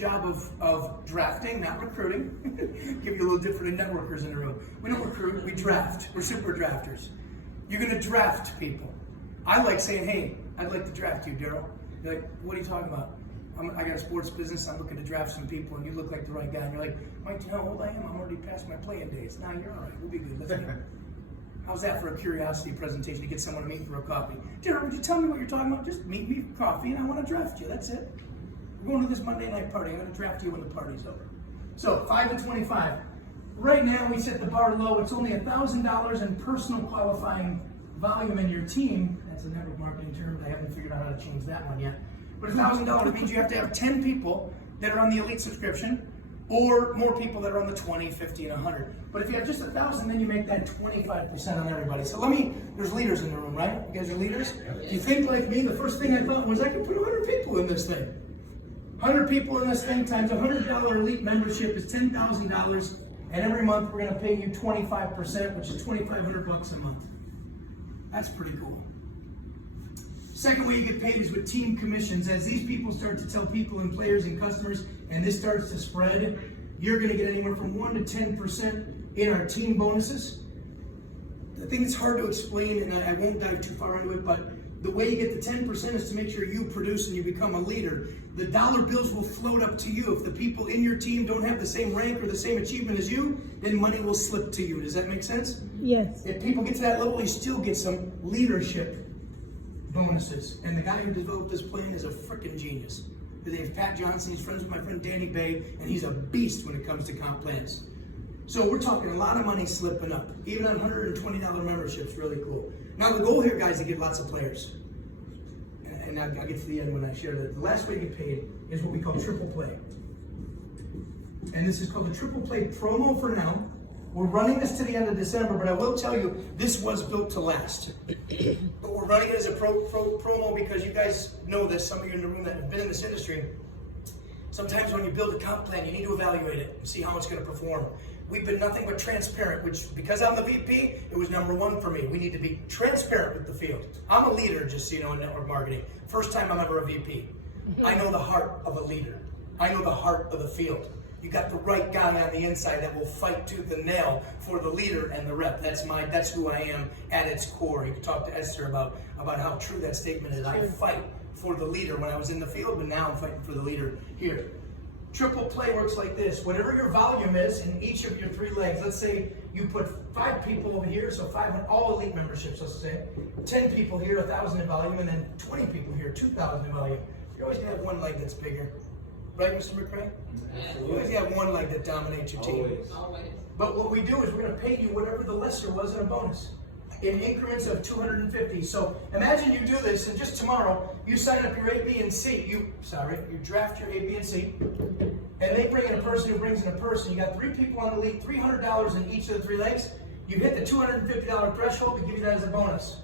job of drafting, not recruiting. Give you a little different than networkers in the room. We don't recruit, we draft. We're super drafters. You're gonna draft people. I like saying, hey, I'd like to draft you, Daryl. You're like, what are you talking about? I got a sports business, I'm looking to draft some people, and you look like the right guy. And you're like, Mike, do you know how old I am? I'm already past my playing days. Nah, you're all right, we'll be good, let's meet. How's that for a curiosity presentation to get someone to meet for a coffee? Daryl, would you tell me what you're talking about? Just meet me for coffee, and I want to draft you, that's it. We're going to this Monday night party. I'm going to draft you when the party's over. So 5 to 25. Right now we set the bar low. It's only $1,000 in personal qualifying volume in your team. That's a network marketing term. I haven't figured out how to change that one yet. But $1,000 means you have to have 10 people that are on the elite subscription, or more people that are on the 20, 50, and 100. But if you have just 1,000, then you make that 25% on everybody. So there's leaders in the room, right? You guys are leaders? If you think like me, the first thing I thought was I could put 100 people in this thing. 100 people in this thing times $100 elite membership is $10,000, and every month we're going to pay you 25%, which is $2,500 a month. That's pretty cool. Second way you get paid is with team commissions. As these people start to tell people and players and customers, and this starts to spread, you're going to get anywhere from 1 to 10% in our team bonuses. The thing that's hard to explain, and I won't dive too far into it, but the way you get the 10% is to make sure you produce and you become a leader. The dollar bills will float up to you. If the people in your team don't have the same rank or the same achievement as you, then money will slip to you. Does that make sense? Yes. If people get to that level, you still get some leadership bonuses. And the guy who developed this plan is a freaking genius. His name's Pat Johnson. He's friends with my friend Danny Bay, and he's a beast when it comes to comp plans. So we're talking a lot of money slipping up. Even on $120 memberships, really cool. Now the goal here, guys, is to get lots of players. And I'll get to the end when I share that. The last way to get paid is what we call triple play. And this is called the triple play promo for now. We're running this to the end of December, but I will tell you, this was built to last. But we're running it as a promo because you guys know this, some of you in the room that have been in this industry. Sometimes when you build a comp plan, you need to evaluate it and see how it's going to perform. We've been nothing but transparent, which, because I'm the VP, it was #1 for me. We need to be transparent with the field. I'm a leader, just so you know, in network marketing. First time I'm ever a VP. I know the heart of a leader. I know the heart of the field. You got the right guy on the inside that will fight tooth and nail for the leader and the rep. That's who I am at its core. You can talk to Esther about how true that statement is. I fight for the leader when I was in the field, but now I'm fighting for the leader here. Triple play works like this. Whatever your volume is in each of your 3 legs, let's say you put 5 people over here, so 500, all elite memberships, let's say. 10 people here, 1,000 in volume, and then 20 people here, 2,000 in volume. You're always gonna have one leg that's bigger. Right, Mr. McRae? You always have one leg that dominates your team. Always. But what we do is we're gonna pay you whatever the lesser was in a bonus, in increments of 250. So imagine you do this, and just tomorrow, you sign up your A, B, and C. You draft your A, B, and C, and they bring in a person who brings in a person. You got 3 people on the league, $300 in each of the 3 legs. You hit the $250 threshold, we give you that as a bonus.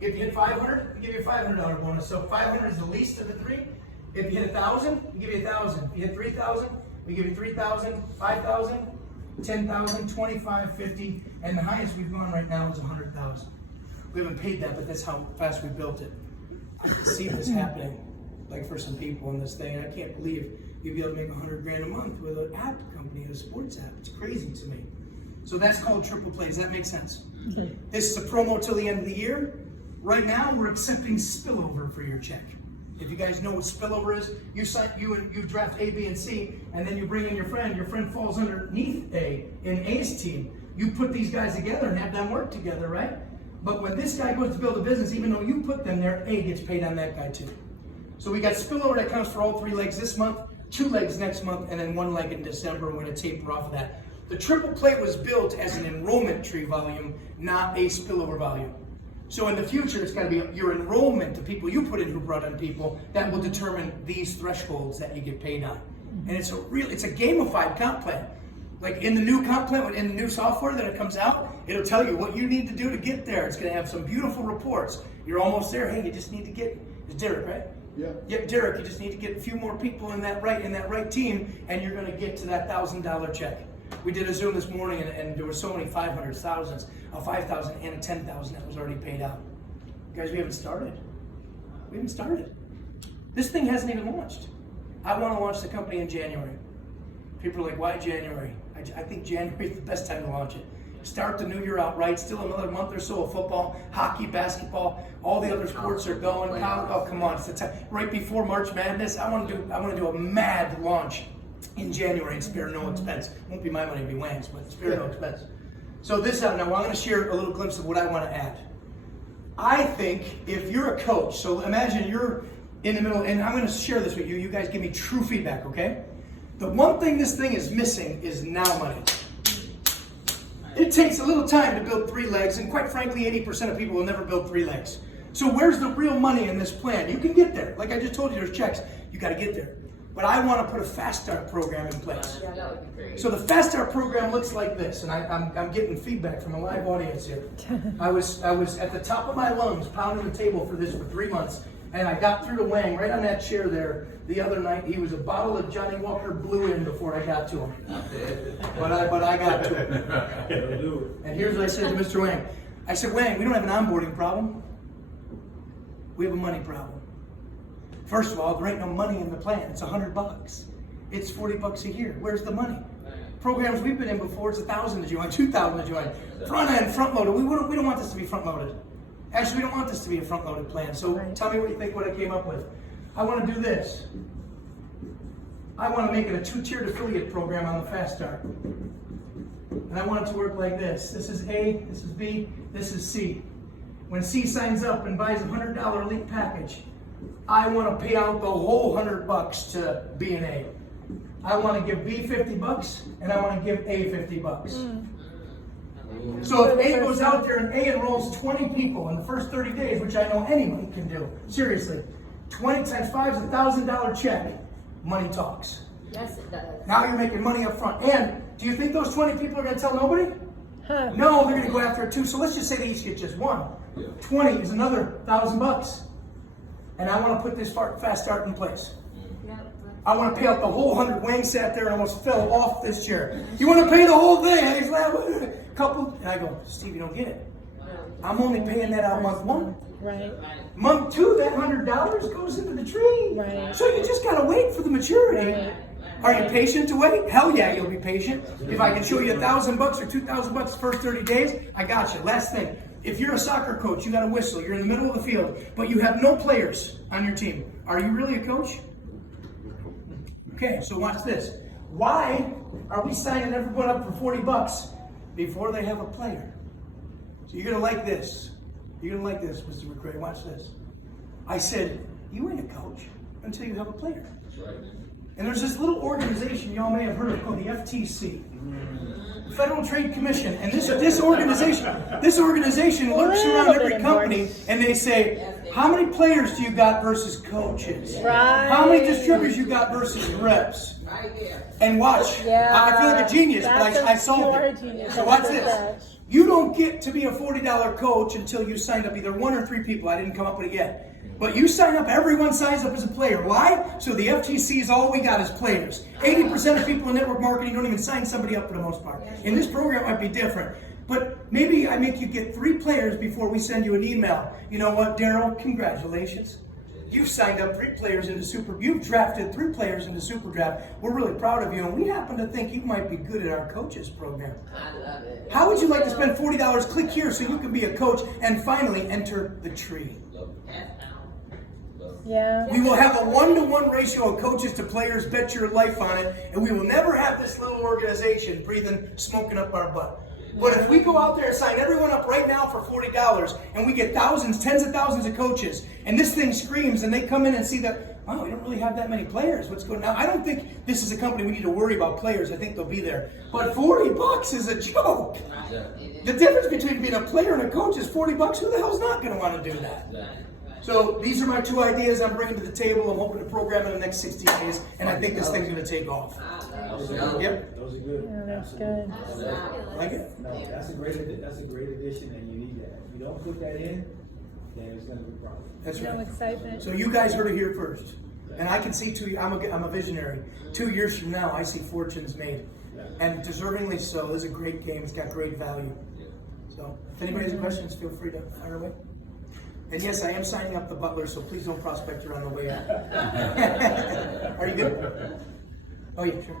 If you hit 500, we give you a $500 bonus. So 500 is the least of the 3. If you hit 1,000, we give you 1,000. If you hit 3,000, we give you 3,000, 5,000, 10,000, 25, 50, and the highest we've gone right now is 100,000. We haven't paid that, but that's how fast we built it. I can see this happening, like for some people in this thing. I can't believe you'd be able to make 100 grand a month with an app company, a sports app. It's crazy to me. So that's called triple play. Does that make sense? Okay. This is a promo till the end of the year. Right now, we're accepting spillover for your check. If you guys know what spillover is, you draft A, B, and C, and then you bring in your friend falls underneath A in A's team. You put these guys together and have them work together, right? But when this guy goes to build a business, even though you put them there, A gets paid on that guy too. So we got spillover that counts for all 3 legs this month, 2 legs next month, and then 1 leg in December. We're going to taper off of that. The triple play was built as an enrollment tree volume, not a spillover volume. So in the future, it's got to be your enrollment, the people you put in who brought in people, that will determine these thresholds that you get paid on. And it's a gamified comp plan. Like in the new comp plan, in the new software that it comes out, it'll tell you what you need to do to get there. It's going to have some beautiful reports. You're almost there. Hey, you just need to get, it's Derek, right? Yeah. Yep, Derek, you just need to get a few more people in that right team, and you're going to get to that $1,000 check. We did a Zoom this morning, and there were so many 500s, thousands, a 5,000 and a 10,000 that was already paid out. Guys, we haven't started. This thing hasn't even launched. I want to launch the company in January. People are like, why January? I think January is the best time to launch it. Start the new year out right. Still another month or so of football, hockey, basketball. All the other sports are going. Oh, come on! It's the time. Right before March Madness. I want to do a mad launch in January and spare no expense. Won't be my money, it'll be Wang's, but spare no expense. So now I'm going to share a little glimpse of what I want to add. I think if you're a coach, so imagine you're in the middle, and I'm going to share this with you. You guys give me true feedback, okay? The one thing this thing is missing is now money. It takes a little time to build 3 legs, and quite frankly, 80% of people will never build 3 legs. So where's the real money in this plan? You can get there. Like I just told you, there's checks. You got to get there. But I want to put a Fast Start program in place. Yeah, that would be great. So the Fast Start program looks like this, and I'm getting feedback from a live audience here. I was at the top of my lungs pounding the table for this for 3 months, and I got through to Wang right on that chair there the other night. He was a bottle of Johnny Walker Blue in before I got to him. But I got to him. And here's what I said to Mr. Wang. I said, Wang, we don't have an onboarding problem. We have a money problem. First of all, there ain't no money in the plan. It's $100. It's $40 a year. Where's the money? Programs we've been in before, it's $1,000 to join, $2,000 to join. Front end, front loaded. We don't want this to be front loaded. Actually, we don't want this to be a front loaded plan. So tell me what you think. What I came up with. I want to do this. I want to make it a 2-tiered affiliate program on the Fast Start, and I want it to work like this. This is A. This is B. This is C. When C signs up and buys a $100 elite package, I want to pay out the whole $100 to B and A. I want to give B $50 and I want to give A $50. So if A goes out there and A enrolls 20 people in the first 30 days, which I know anyone can do, seriously, 20 times 5 is $1,000 check. Money talks. Yes, it does. Now you're making money up front. And do you think those 20 people are going to tell nobody? No, they're going to go after it too. So let's just say they each get just one. 20 is another $1,000. And I want to put this Fast Start in place. I want to pay out the whole 100. Wayne sat there and almost fell off this chair. You want to pay the whole thing? And he's like, couple. And I go, Steve, you don't get it. I'm only paying that out month 1. Right. Month 2, that $100 goes into the tree. Right. So you just got to wait for the maturity. Right. Are you patient to wait? Hell yeah, you'll be patient. If I can show you $1,000 or $2,000 the first 30 days, I got you. Last thing. If you're a soccer coach, you got a whistle, you're in the middle of the field, but you have no players on your team. Are you really a coach? Okay, so watch this. Why are we signing everyone up for $40 before they have a player? So you're gonna like this. You're gonna like this, Mr. McCray. Watch this. I said, you ain't a coach until you have a player. That's right. And there's this little organization y'all may have heard of called the FTC. Federal Trade Commission, and this organization looks around every company and they say, how many players do you got versus coaches? Right. How many distributors you got versus reps? And watch, I feel like a genius, but I solved it. So watch this. You don't get to be a $40 coach until you signed up either 1 or 3 people. I didn't come up with it yet. But you sign up, everyone signs up as a player. Why? So the FTC is all we got as players. 80% of people in network marketing don't even sign somebody up for the most part. In this program, it might be different. But maybe I make you get 3 players before we send you an email. You know what, Daryl? Congratulations. You've signed up 3 players into you've drafted 3 players into Super Draft. We're really proud of you, and we happen to think you might be good at our coaches program. I love it. How would you like to spend $40? Click here so you can be a coach and finally enter the tree. Yeah. We will have a 1-to-1 ratio of coaches to players. Bet your life on it. And we will never have this little organization breathing, smoking up our butt. But if we go out there and sign everyone up right now for $40 and we get thousands, tens of thousands of coaches, and this thing screams and they come in and see that, oh, we don't really have that many players. What's going on? I don't think this is a company we need to worry about players. I think they'll be there. But $40 is a joke. The difference between being a player and a coach is $40. Who the hell's not going to want to do that? So these are my 2 ideas I'm bringing to the table. I'm hoping to program in the next 60 days, and I think this thing's going to take off. Yep. Those are good. Yeah, that's good. Like it? No, that's a great addition, and you need that. If you don't put that in, then it's going to be a problem. That's No right. excitement. So you guys heard it here first. And I can see, I'm a visionary. 2 years from now, I see fortunes made. And deservingly so. This is a great game. It's got great value. So if anybody has questions, feel free to fire away. And yes, I am signing up the butler, so please don't prospect her on the way out. Are you good? Oh yeah, sure.